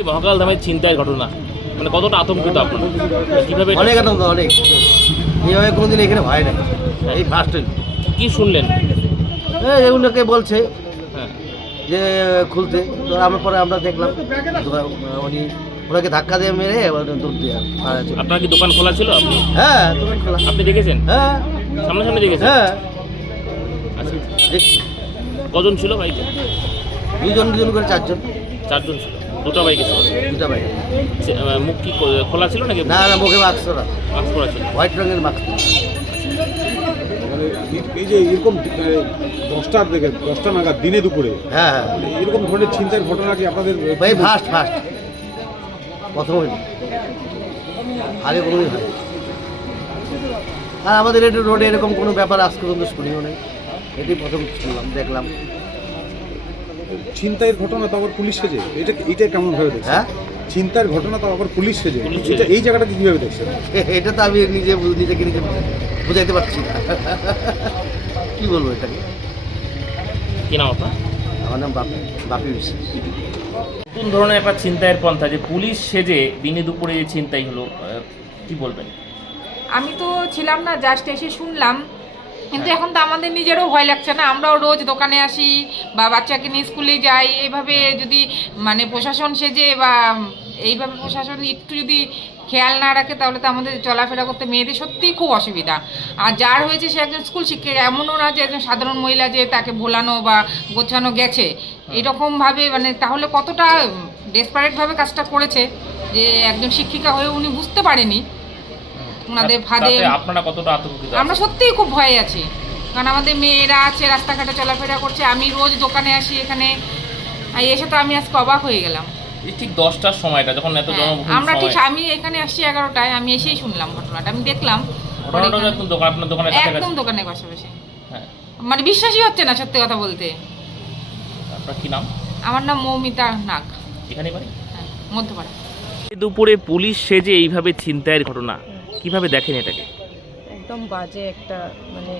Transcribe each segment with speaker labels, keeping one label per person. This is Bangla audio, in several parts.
Speaker 1: এই মহাকাল ধামের ছিনতাইয়ের ঘটনা মানে কতটা আতঙ্কিত আপনারা? কিভাবে
Speaker 2: অনেক আনন্দ, অনেক এইভাবে কোনোদিন এখানে হয় না, এই ফার্স্ট
Speaker 1: কি শুনলেন?
Speaker 2: এগুলোকে বলছে
Speaker 1: হ্যাঁ,
Speaker 2: যে খুলতে, তো আমরা দেখলাম উনি ওনাকে ধাক্কা দিয়ে মেরে দৌড় দিয়ে মারা গেছে।
Speaker 1: আপনার কি দোকান খোলা ছিল? আপনি
Speaker 2: হ্যাঁ, দোকান খোলা।
Speaker 1: আপনি দেখেছেন?
Speaker 2: হ্যাঁ
Speaker 1: সামনাসামনি দেখেছেন?
Speaker 2: হ্যাঁ
Speaker 1: আচ্ছা,
Speaker 2: দেখছি।
Speaker 1: কজন ছিল বাইকে?
Speaker 2: দুজন করে চারজন
Speaker 1: চারজন ছিল, দুটো বাইকে ছিল।
Speaker 2: দুটা বাইক।
Speaker 1: মুখ কি খোলা ছিল নাকি?
Speaker 2: না না, মুখে মাস্ক না,
Speaker 1: মাস্ক পরা ছিল।
Speaker 2: হোয়াইট রঙের মাস্ক।
Speaker 3: মানে এই যে এরকম 10টা নাগাদ দিনে দুপুরে
Speaker 2: হ্যাঁ হ্যাঁ,
Speaker 3: এরকম ধরনের ছিনতাইয়ের ঘটনা কি আপনাদের
Speaker 2: ভাই ফার্স্ট প্রথম হয়নি, আগে কোনোদিন হয়। আর আমাদের এটা রোডে এরকম কোনো ব্যাপার আজ পর্যন্ত শুনিও নেই, এটি প্রথম শুনলাম, দেখলাম।
Speaker 3: ছিনতাইয়ের ঘটনা তো আবার পুলিশ সেজে, এটা কেমন ভাবে দেখছেন?
Speaker 2: হ্যাঁ,
Speaker 3: ছিনতাইয়ের ঘটনা তো আবার পুলিশ সেজে,
Speaker 1: পুলিশ সেজে।
Speaker 3: এই জায়গাটাকে কিভাবে দেখছেন?
Speaker 2: এটা তো আমি নিজেকে নিজে বুঝাইতে পারছি না। কি বলবো এটাকে?
Speaker 1: কি নাম আপনার?
Speaker 2: আমার নাম বাপি বিশ্বাস।
Speaker 1: কোন ধরনের একটা ছিনতাইয়ের পন্থা যে পুলিশ সেজে দিনে দুপুরে যে ছিনতাই হলো, কি বলবেন?
Speaker 4: আমি তো ছিলাম না, জাস্ট এসে শুনলাম, কিন্তু এখন তো আমাদের নিজেরও ভয় লাগছে না। আমরাও রোজ দোকানে আসি বা বাচ্চাকে নিয়ে স্কুলে যাই, এইভাবে যদি মানে প্রশাসন সেজে বা এইভাবে প্রশাসন একটু যদি খেয়াল না রাখে তাহলে তো আমাদের চলাফেরা করতে মেয়েদের সত্যিই খুব অসুবিধা। আর যার হয়েছে সে একজন স্কুল শিক্ষিকা, এমনও না যে একজন সাধারণ মহিলা যে তাকে ভোলানো বা গোছানো গেছে এরকমভাবে, মানে তাহলে কতটা ডেসপারেটভাবে কাজটা করেছে যে একজন শিক্ষিকা হয়ে উনি বুঝতে পারেনি ওনাদের ফাঁদে।
Speaker 1: তাতে আপনারা কতটা আতঙ্কিত?
Speaker 4: আমরা সত্যিই খুব ভয়ে আছি, কারণ আমাদের মেয়েরা আছে, রাস্তাঘাটে চলাফেরা করছে। আমি রোজ দোকানে আসি এখানে, এসে তো আমি আজকে অবাক হয়ে গেলাম।
Speaker 1: এই ঠিক 10টার সময়টা যখন এত জনবহুল
Speaker 4: আমরা ঠিক,
Speaker 1: সময়,
Speaker 4: আমি এখানে আসছি 11টায়, আমি এসেই শুনলাম ঘটনাটা, আমি দেখলাম
Speaker 1: ঘটনাটা একদম দোকান, আপনার দোকানের কাছাকাছি?
Speaker 4: একদম দোকানের পাশাপাশি।
Speaker 1: হ্যাঁ,
Speaker 4: মানে বিশ্বাসই হচ্ছে না সত্যি কথা বলতে।
Speaker 1: আপনার কি নাম?
Speaker 4: আমার নাম মৌমিতা নাগ,
Speaker 1: এখানেই বাড়ি?
Speaker 4: হ্যাঁ, মধ্যপাড়া।
Speaker 1: দুপুরে পুলিশ সেজে এইভাবে ছিনতাইয়ের ঘটনা কিভাবে দেখেন এটাকে?
Speaker 5: একদম বাজে একটা, মানে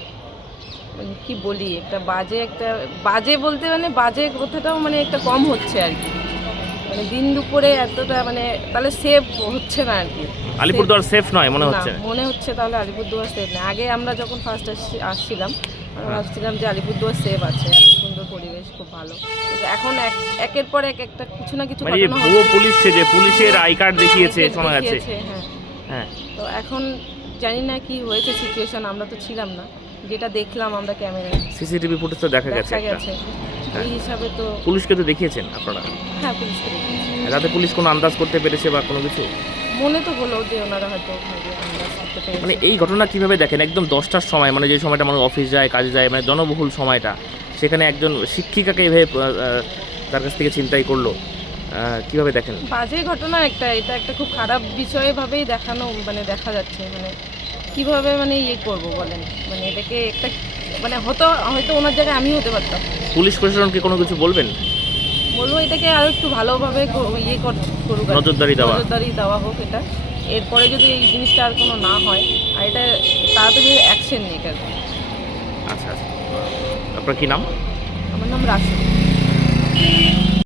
Speaker 5: মানে কি বলি, একটা বাজে বলতে মানে বাজে কথাটাও মানে একটা কম হচ্ছে আর কি। মানে দিন দুপুরে এতটা মানে তাহলে সেফ হচ্ছে না আর কি।
Speaker 1: আলিপুরদুয়ার সেফ নয় মনে
Speaker 5: না,
Speaker 1: হচ্ছে?
Speaker 5: মনে হচ্ছে তাহলে আলিপুরদুয়ার সেফ না। আগে আমরা যখন ফার্স্ট আসছিলাম আমরা ভাবছিলাম যে আলিপুরদুয়ার সেফ আছে, এত সুন্দর পরিবেশ, খুব ভালো। কিন্তু এখন একের পর একটা কিছু না কিছু
Speaker 1: মানে
Speaker 5: ঘটনা
Speaker 1: ভুয়ো
Speaker 5: হচ্ছে।
Speaker 1: পুলিশ সেজে পুলিশের আই কার্ড দেখিয়েছে শোনা যাচ্ছে।
Speaker 5: হ্যাঁ,
Speaker 1: হ্যাঁ,
Speaker 5: তো এখন জানি না কি হয়েছে সিচুয়েশন, আমরা তো ছিলাম না, যেটা দেখলাম আমরা ক্যামেরায়
Speaker 1: সিসিটিভি ফুটেজ তো দেখা গেছে একটা।
Speaker 5: এই হিসাবে তো
Speaker 1: পুলিশকে তো দেখিয়েছেন আপনারা?
Speaker 5: হ্যাঁ, পুলিশকে দেখেছি।
Speaker 1: যাতে পুলিশ কোনো আন্দাজ করতে পেরেছে বা কোনো কিছু?
Speaker 5: মনে তো হলো যে ওনারা হয়তো আন্দাজ করতে পেরেছে।
Speaker 1: মানে এই ঘটনা কিভাবে দেখেন? একদম 10টার সময়, মানে যে সময়টা মানুষ অফিস যায়, কাজে যায়, মানে জনবহুল সময়টা, সেখানে একজন শিক্ষিকাকে এইভাবে তার কাছ থেকে ছিনতাই করলো, কিভাবে দেখেন?
Speaker 5: বাজে ঘটনা একটা, এটা একটা খুব খারাপ বিষয়ভাবেই দেখানো, মানে দেখা যাচ্ছে, মানে কিভাবে মানে ইয়ে করবো বলেন, মানে এটাকে একটা মানে হয়তো ওনার জায়গায় আমি হতে পারতাম।
Speaker 1: পুলিশ প্রশাসনকে কোনো কিছু বলবেন?
Speaker 5: বলবো এটাকে আরো একটু ভালোভাবে করুক,
Speaker 1: নজরদারি
Speaker 5: দেওয়া হোক এটা। এরপরে যদি এই জিনিসটা আর কোনো না হয়, আর এটা তাড়াতাড়ি অ্যাকশন নিক আর কি।
Speaker 1: আচ্ছা আচ্ছা, আপনার কি নাম?
Speaker 5: আমার নাম রাশি।